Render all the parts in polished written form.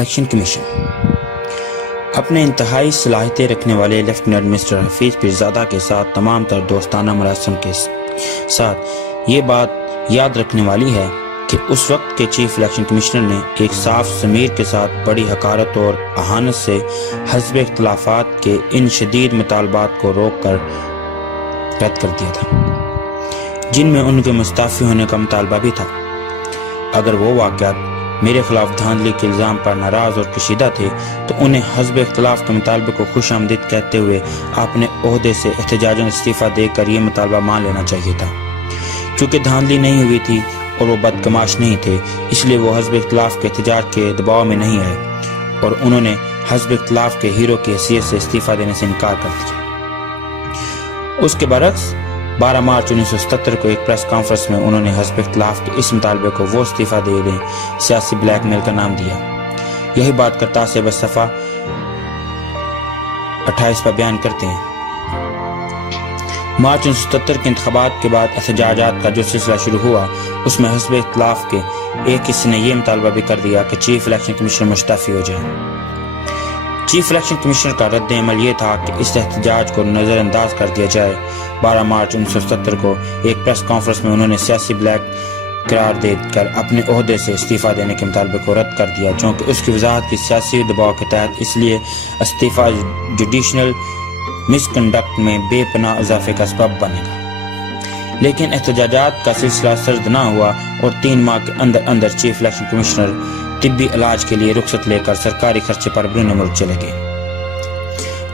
Election commission اپنے انتہائی صلاحیتیں رکھنے والے لیفٹیننٹ مسٹر حفیظ پیرزادہ کے ساتھ تمام تر دوستانہ مراسم کے ساتھ یہ بات یاد رکھنے والی ہے کہ اس وقت کے چیف الیکشن کمشنر نے ایک صاف ضمیر کے ساتھ بڑی حقارت اور اہانت سے حزب اختلافات کے ان شدید مطالبات کو روک کر رد کر دیا تھا جن میں ان کے مستعفی ہونے کا مطالبہ بھی تھا۔ اگر وہ واقعات میرے خلاف دھاندلی کے الزام پر ناراض اور کشیدہ تھے تو انہیں حزب اختلاف کے مطالبے کو خوش آمدید کہتے ہوئے اپنے عہدے سے احتجاجاً استعفیٰ دے کر یہ مطالبہ مان لینا چاہیے تھا۔ چونکہ دھاندلی نہیں ہوئی تھی اور وہ بدگماش نہیں تھے، اس لیے وہ حزب اختلاف کے احتجاج کے دباؤ میں نہیں آئے اور انہوں نے حزب اختلاف کے ہیرو کی حیثیت سے استعفیٰ دینے سے انکار کر دیا۔ اس کے برعکس 12 مارچ 1977 کو ایک پریس کانفرنس میں انہوں نے حزب اختلاف کے اس مطالبے کو وہ استعفیٰ دے دیں سیاسی بلیک میل کا نام دیا۔ یہی بات کرتا سے بس صفحہ 28 پر بیان کرتے ہیں۔ مارچ 1977 کے انتخابات کے بعد احتجاجات کا جو سلسلہ شروع ہوا اس میں حزب اختلاف کے ایک حصے نے یہ مطالبہ بھی کر دیا کہ چیف الیکشن کمشنر مستعفی ہو جائے۔ چیف الیکشن کمشنر کا رد عمل یہ تھا کہ اس احتجاج کو نظر انداز کر دیا جائے۔ 12 مارچ 1977 کو ایک پریس کانفرنس میں انہوں نے سیاسی بلیک قرار دے کر اپنے عہدے سے استعفیٰ دینے کے مطالبے کو رد کر دیا، چونکہ اس کی وضاحت کی سیاسی دباؤ کے تحت اس لیے استعفیٰ جوڈیشنل مس کنڈکٹ میں بے پناہ اضافے کا سبب بنے گا۔ لیکن احتجاجات کا سلسلہ سرد نہ ہوا اور 3 ماہ کے اندر اندر چیف الیکشن کمشنر طبی علاج کے لیے رخصت لے کر سرکاری خرچے پر بیرون ملک چلے گئے۔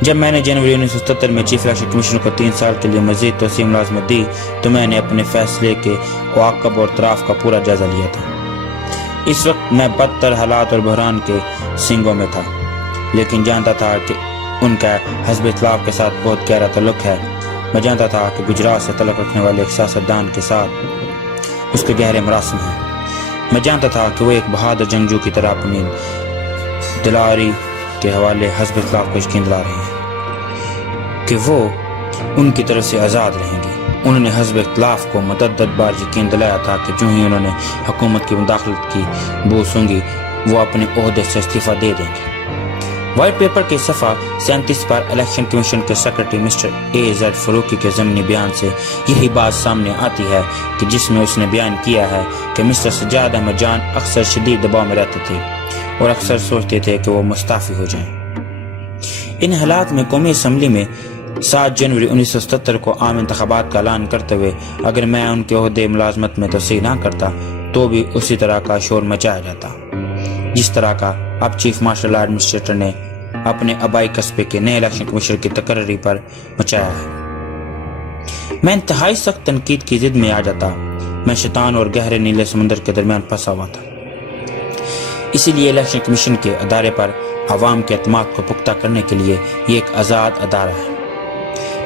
جب میں نے جنوری 1977 میں چیف الیکشن کمشنر کو 3 سال کے لیے مزید توسیع ملازمت دی تو میں نے اپنے فیصلے کے عواقب اور طرف کا پورا جائزہ لیا تھا۔ اس وقت میں بدتر حالات اور بحران کے سنگوں میں تھا، لیکن جانتا تھا کہ ان کا حزب اختلاف کے ساتھ بہت گہرا تعلق ہے۔ میں جانتا تھا کہ گجرات سے تعلق رکھنے والے ایک سیاستدان کے ساتھ اس کے گہرے مراسم ہیں۔ میں جانتا تھا کہ وہ ایک بہادر جنگجو کی طرح اپنی دلاوری کے حوالے حزب اختلاف کو یقین دلا رہے ہیں کہ وہ ان کی طرف سے آزاد رہیں گے۔ انہوں نے حزب اختلاف کو متعدد بار یقین دلایا تھا کہ جو ہی انہوں نے حکومت کی مداخلت کی بو سونگی وہ اپنے عہدے سے استعفیٰ دے دیں گے۔ وائٹ پیپر کے صفحہ 37 پر الیکشن کمیشن کے سیکرٹری مسٹر A.Z. فاروقی کے ضمنی بیان سے یہی بات سامنے آتی ہے کہ جس میں اس نے بیان کیا ہے کہ مسٹر سجاد احمد جان اکثر شدید دباؤ میں رہتے تھے اور اکثر سوچتے تھے کہ وہ مستعفی ہو جائیں۔ ان حالات میں قومی اسمبلی میں 7 جنوری 1977 کو عام انتخابات کا اعلان کرتے ہوئے اگر میں ان کے عہدے ملازمت میں توسیع نہ کرتا تو بھی اسی طرح کا شور مچایا جاتا جس طرح کا اب چیف مارشل ایڈمنسٹریٹر نے اپنے آبائی قصبے کے نئے الیکشن کمشنر کی تقرری پر مچایا ہے۔ میں انتہائی سخت تنقید کی ضد میں آ جاتا۔ میں شیطان اور گہرے نیلے سمندر کے درمیان پھنسا ہوا تھا۔ اسی لیے الیکشن کمیشن کے ادارے پر عوام کے اعتماد کو پختہ کرنے کے لیے یہ ایک آزاد ادارہ ہے۔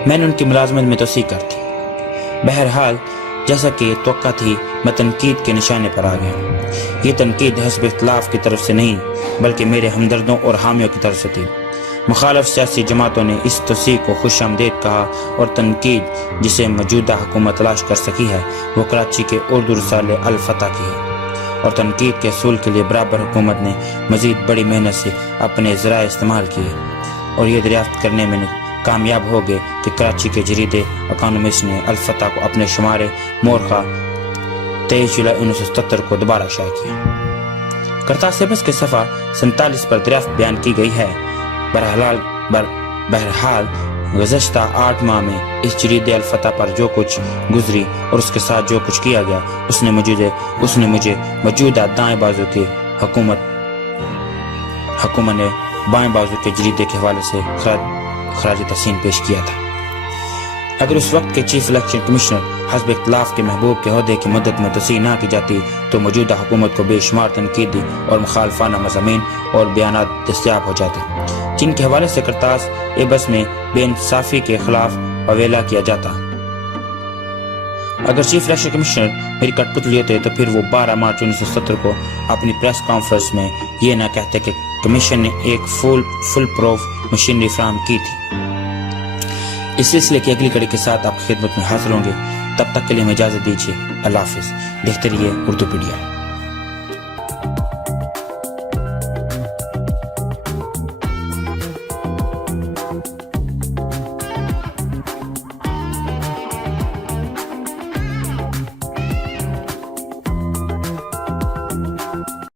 میں نے ان کی ملازمت میں توسیع کر دی۔ بہرحال جیسا کہ توقع تھی میں تنقید کے نشانے پر آ گیا۔ یہ تنقید حزب اختلاف کی طرف سے نہیں بلکہ میرے ہمدردوں اور حامیوں کی طرف سے تھی۔ مخالف سیاسی جماعتوں نے اس توسیع کو خوش آمدید کہا اور تنقید جسے موجودہ حکومت تلاش کر سکی ہے وہ کراچی کے اردو رسالے الفتح کی ہے، اور تنقید کے حصول کے لیے برابر حکومت نے مزید بڑی محنت سے اپنے ذرائع استعمال کیے اور یہ دریافت کرنے میں کامیاب ہو گئے کہ کراچی کے جریدے اکانومسٹ نے الفتح کو اپنے شمارے مورخہ 23 جولائی 1977 کو دوبارہ شائع کیا۔ کرتاسیبس کے صفحہ 47 پر دریافت بیان کی گئی ہے۔ بہرحال گزشتہ 8 ماہ میں اس جریدے الفتح پر جو کچھ گزری اور اس کے ساتھ جو کچھ کیا گیا اس نے مجھے موجودہ دائیں بازو کی حکومت نے بائیں بازو کے جریدے کے حوالے سے خراج تحسین پیش کیا تھا۔ اگر اس وقت کے چیف الیکشن کمشنر حزب اختلاف کے محبوب کے عہدے کی مدت میں توسیع نہ کی جاتی تو موجودہ حکومت کو بے شمار تنقیدی اور مخالفانہ مضامین اور بیانات دستیاب ہو جاتے جن کے حوالے سے کرتاس ایبس میں بے انصافی کے خلاف اویلا کیا جاتا۔ اگر چیف الیکشن کمشنر میری کٹ پتلی ہوتے تو پھر وہ 12 مارچ 1970 کو اپنی پریس کانفرنس میں یہ نہ کہتے کہ کمیشن نے ایک فل پروف مشینری فراہم کی تھی۔ اس سلسلے کی اگلی کڑی کے ساتھ آپ کی خدمت میں حاضر ہوں گے۔ تب تک کے لیے ہمیں اجازت دیجیے۔ اللہ حافظ۔ دیکھتے رہیے اردو پیڈیا۔